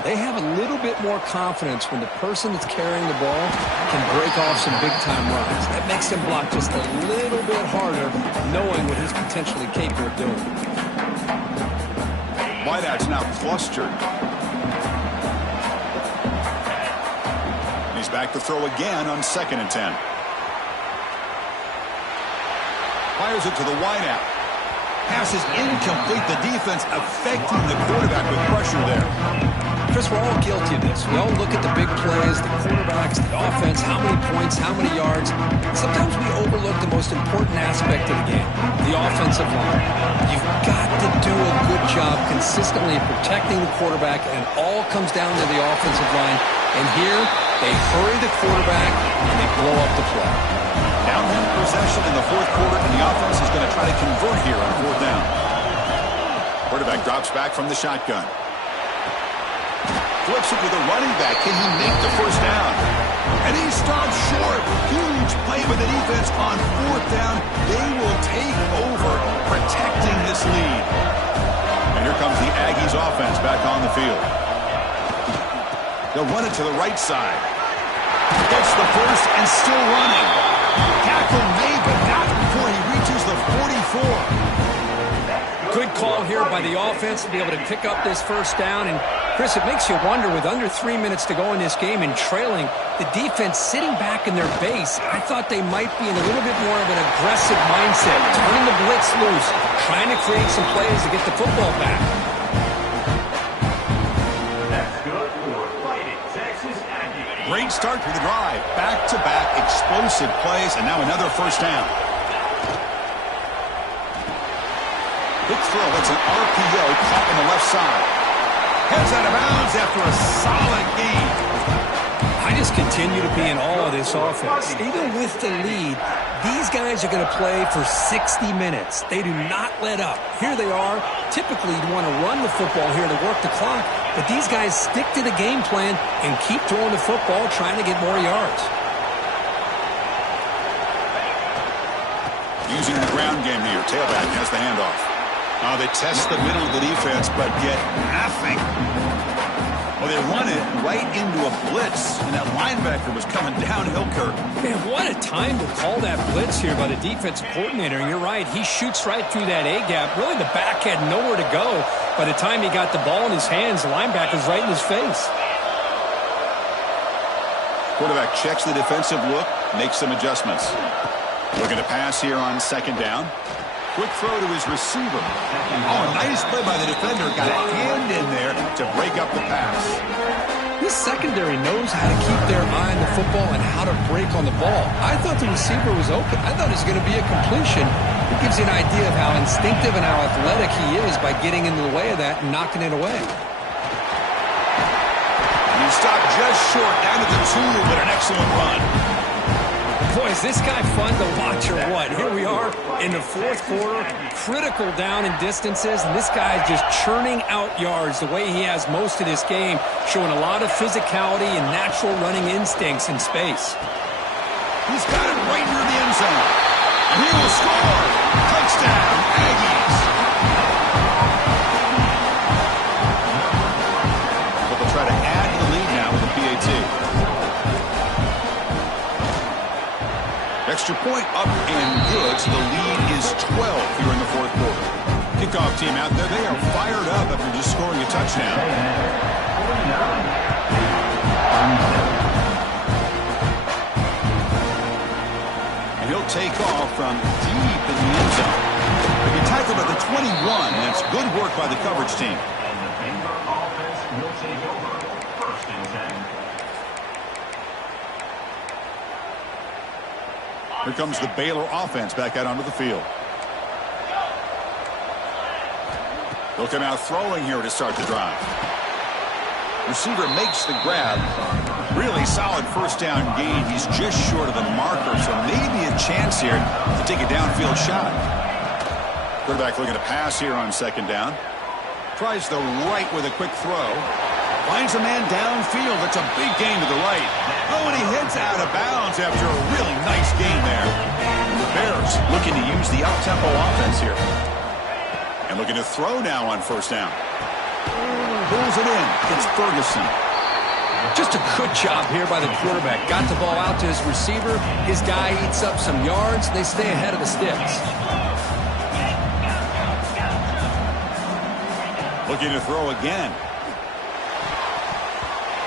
they have a little bit more confidence when the person that's carrying the ball can break off some big-time runs. That makes them block just a little bit harder, knowing what he's potentially capable of doing. wideout's now clustered. He's back to throw again on 2nd and 10. Fires it to the wideout. Pass is incomplete. The defense affecting the quarterback with pressure there. Chris, we're all guilty of this. We all look at the big plays, the quarterbacks, the offense, how many points, how many yards. Sometimes we overlook the most important aspect of the game, the offensive line. You've got to do a good job consistently protecting the quarterback, and it all comes down to the offensive line. And here, they hurry the quarterback, and they blow up the play. Down one possession in the 4th quarter, and the offense is going to try to convert here on 4th down. Quarterback drops back from the shotgun. Flips it to the running back. Can he make the 1st down? And he stops short. Huge play by the defense on 4th down. They will take over protecting this lead. And here comes the Aggies offense back on the field. They'll run it to the right side. Gets the 1st and still running. Tackle made, but not before he reaches the 44. Good call here by the offense to be able to pick up this 1st down. And, Chris, it makes you wonder, with under 3 minutes to go in this game and trailing, the defense sitting back in their base. I thought they might be in a little bit more of an aggressive mindset, turning the blitz loose, trying to create some plays to get the football back. That's good for Fighting Texas Aggies. Great start to the drive. Back-to-back explosive plays, and now another 1st down. Quick throw. That's an RPO caught on the left side. Heads out of bounds after a solid game. I just continue to be in awe of this offense. Even with the lead, these guys are going to play for 60 minutes. They do not let up. Here they are. Typically, you want to run the football here to work the clock, but these guys stick to the game plan and keep throwing the football, trying to get more yards. Using the ground game here. Tailback has the handoff. They test the middle of the defense, but get nothing. Well, they run it right into a blitz, and that linebacker was coming downhill, Kirk. Man, what a time to call that blitz here by the defensive coordinator. And you're right, he shoots right through that A-gap. Really, the back had nowhere to go. By the time he got the ball in his hands, the linebacker's right in his face. Quarterback checks the defensive look, makes some adjustments. Looking to pass here on 2nd down. Quick throw to his receiver. Nice play by the defender. Got a hand in there to break up the pass. This secondary knows how to keep their eye on the football and how to break on the ball. I thought the receiver was open. I thought it was going to be a completion. It gives you an idea of how instinctive and how athletic he is by getting into the way of that and knocking it away. And he stopped just short, down to the 2, but an excellent run. Boy, is this guy fun to watch or what? Here we are in the 4th quarter, critical down in distances, and this guy is just churning out yards the way he has most of this game, showing a lot of physicality and natural running instincts in space. He's got it right near the end zone. And he will score. Touchdown, Aggies. But they'll try to add to the lead now with the PAT. Extra point up and good, so the lead is 12 here in the 4th quarter. Kickoff team out there, they are fired up after just scoring a touchdown. And he'll take off from deep in the end zone. He'll be tackled at the 21. That's good work by the coverage team. And the Baylor offense will take over 1st and 10. Here comes the Baylor offense back out onto the field. They'll come out throwing here to start the drive. Receiver makes the grab. Really solid 1st down gain. He's just short of the marker, so maybe a chance here to take a downfield shot. Quarterback looking to pass here on 2nd down. Tries the right with a quick throw. Finds a man downfield. It's a big gain to the right. Oh, and he hits out of bounds after a really nice gain there. The Bears looking to use the up-tempo offense here. And looking to throw now on 1st down. Pulls it in. It's Ferguson. Just a good job here by the quarterback. Got the ball out to his receiver. His guy eats up some yards. They stay ahead of the sticks. Looking to throw again.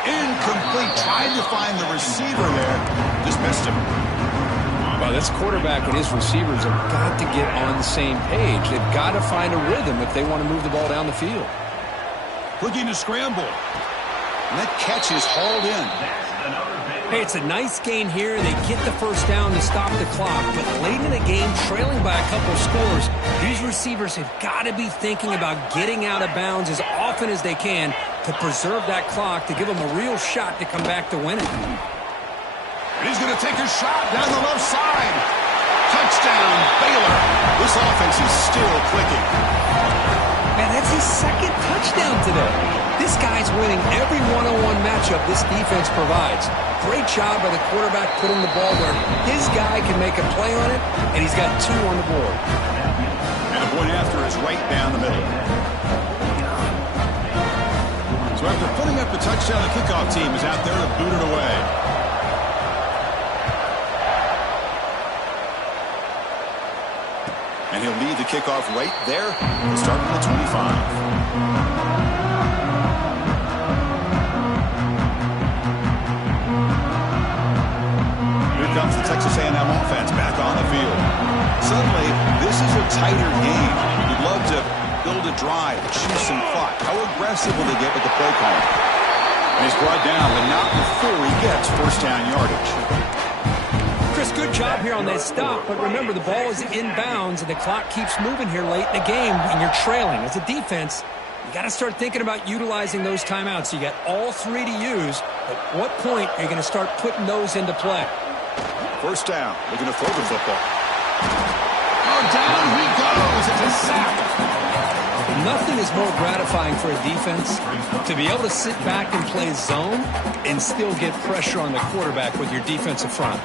Incomplete. Tried to find the receiver there. Just missed him. Well, this quarterback and his receivers have got to get on the same page. They've got to find a rhythm if they want to move the ball down the field. Looking to scramble. And that catch is hauled in. Hey, it's a nice gain here. They get the first down to stop the clock. But late in the game, trailing by a couple scores, these receivers have got to be thinking about getting out of bounds as often as they can to preserve that clock, to give them a real shot to come back to win it. And he's going to take a shot down the left side. Touchdown, Baylor. This offense is still clicking. Man, that's his second touchdown today. This guy's winning every one-on-one matchup this defense provides. Great job by the quarterback putting the ball where his guy can make a play on it, and he's got 2 on the board. And the point after is right down the middle. So after putting up the touchdown, the kickoff team is out there to boot it away. And he'll lead the kickoff right there. He'll start from the 25. Here comes the Texas A&M offense back on the field. Suddenly, this is a tighter game. You'd love to build a drive, choose some clock. How aggressive will they get with the play call? And he's brought down, but not before he gets first down yardage. Chris, good job here on that stop, but remember, the ball is inbounds, and the clock keeps moving here late in the game, and you're trailing. As a defense, you got to start thinking about utilizing those timeouts. You got all 3 to use. At what point are you going to start putting those into play? First down. Looking to throw the football. Oh, down he goes. It's a sack. Nothing is more gratifying for a defense to be able to sit back and play zone and still get pressure on the quarterback with your defensive front.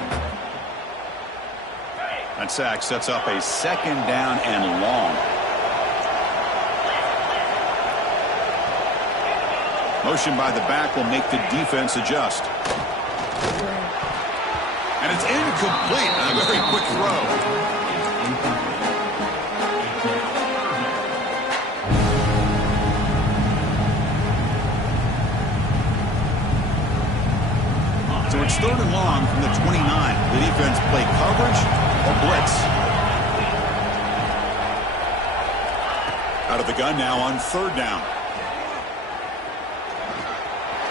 That sack sets up a second down and long. Motion by the back will make the defense adjust. And it's incomplete. A very quick throw. So it's 3rd and long from the 29. The defense play coverage or blitz. Out of the gun now on 3rd down.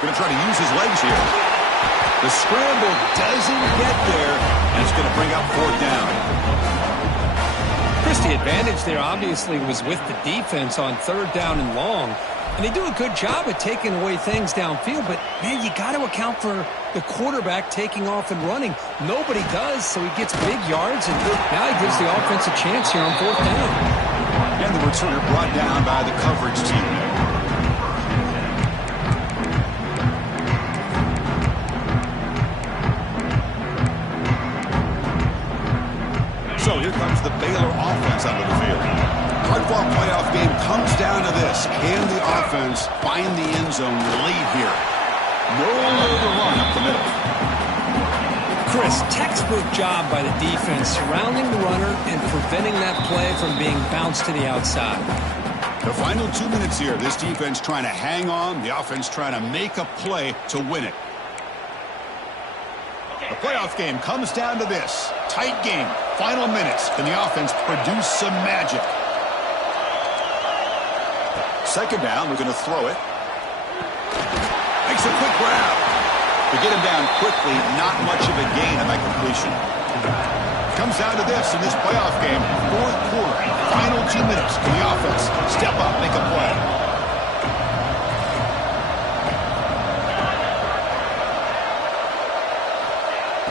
Going to try to use his legs here. The scramble doesn't get there, and it's going to bring up 4th down. Chris, the advantage there obviously was with the defense on 3rd down and long. And they do a good job at taking away things downfield, but, man, you got to account for the quarterback taking off and running. Nobody does, so he gets big yards, and now he gives the offense a chance here on 4th down. And the returner brought down by the coverage team. So here comes the Baylor offense onto the field. Hard-fought playoff game comes down to this. Can the offense find the end zone late here? Nowhere to run up the middle. Chris, textbook job by the defense surrounding the runner and preventing that play from being bounced to the outside. The final 2 minutes here. This defense trying to hang on. The offense trying to make a play to win it. The playoff game comes down to this. Tight game. Final minutes. Can the offense produce some magic? 2nd down. We're going to throw it. Makes a quick grab. To get him down quickly, not much of a gain on that completion. Comes down to this in this playoff game. 4th quarter. Final 2 minutes. Can the offense step up, make a play?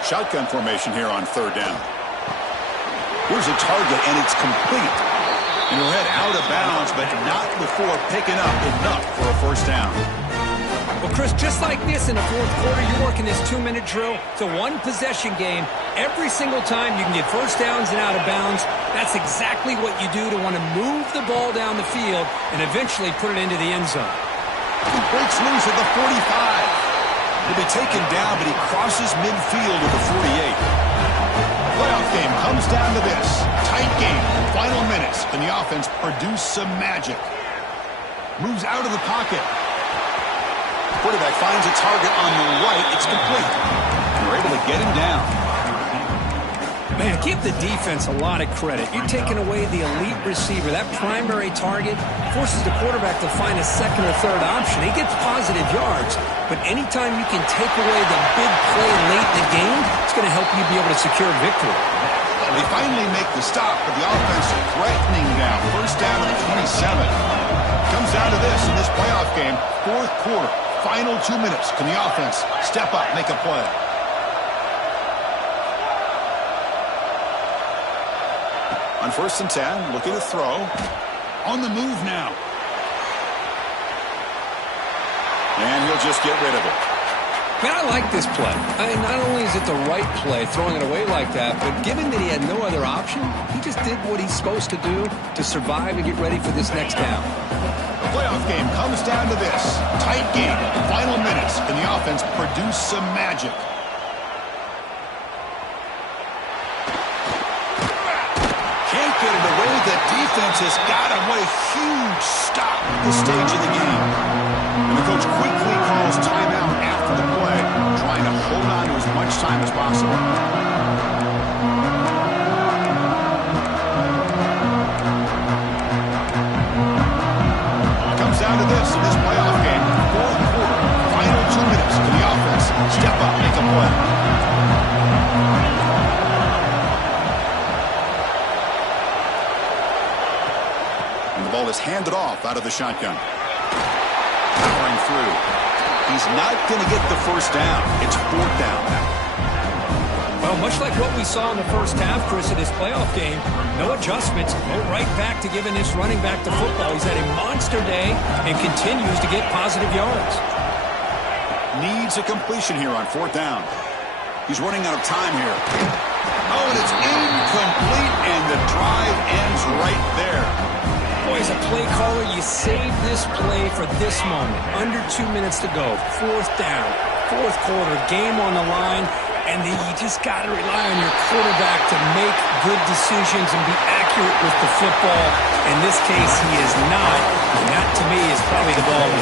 Shotgun formation here on 3rd down. Here's a target, and it's complete. And he'll head out of bounds, but not before picking up enough for a 1st down. Well, Chris, just like this in the 4th quarter, you're working this 2-minute drill. It's a 1-possession game. Every single time you can get 1st downs and out of bounds. That's exactly what you do to want to move the ball down the field and eventually put it into the end zone. He breaks loose at the 45. He'll be taken down, but he crosses midfield at the 48. Playoff game comes down to this. Tight game. Final minutes. Can the offense produce some magic? Moves out of the pocket. Quarterback finds a target on the right. It's complete. They're able to get him down. Man, give the defense a lot of credit. You're taking away the elite receiver. That primary target forces the quarterback to find a second or third option. He gets positive yards, but anytime you can take away the big play late in the game, it's going to help you be able to secure victory. They finally make the stop, but the offense threatening down. First down to the 27. Comes down to this in this playoff game. Fourth quarter, final 2 minutes. Can the offense step up, make a play? On 1st and 10, looking to throw. On the move now. And he'll just get rid of it. Man, I like this play. Not only is it the right play, throwing it away like that, but given that he had no other option, he just did what he's supposed to do to survive and get ready for this next down. The playoff game comes down to this. Tight game, final minutes. Can the offense produce some magic? Can't get it away. The defense has got him. What a huge stop at this stage of the game. And the coach quickly calls timeout after the play, trying to hold on to as much time as possible. It comes down to this in this playoff game. Fourth quarter, final 2 minutes. Can the offense step up, make a play? And the ball is handed off out of the shotgun. Powering through. He's not going to get the first down. It's 4th down now. Well, much like what we saw in the first half, Chris, in this playoff game, no adjustments, go right back to giving this running back the football. He's had a monster day and continues to get positive yards. Needs a completion here on 4th down. He's running out of time here. Oh, and it's incomplete, and the drive ends right there. Boy, as a play caller, you save this play for this moment. Under 2 minutes to go. 4th down. 4th quarter. Game on the line. And then you just got to rely on your quarterback to make good decisions and be accurate with the football. In this case, he is not. And that, to me, is probably the ball in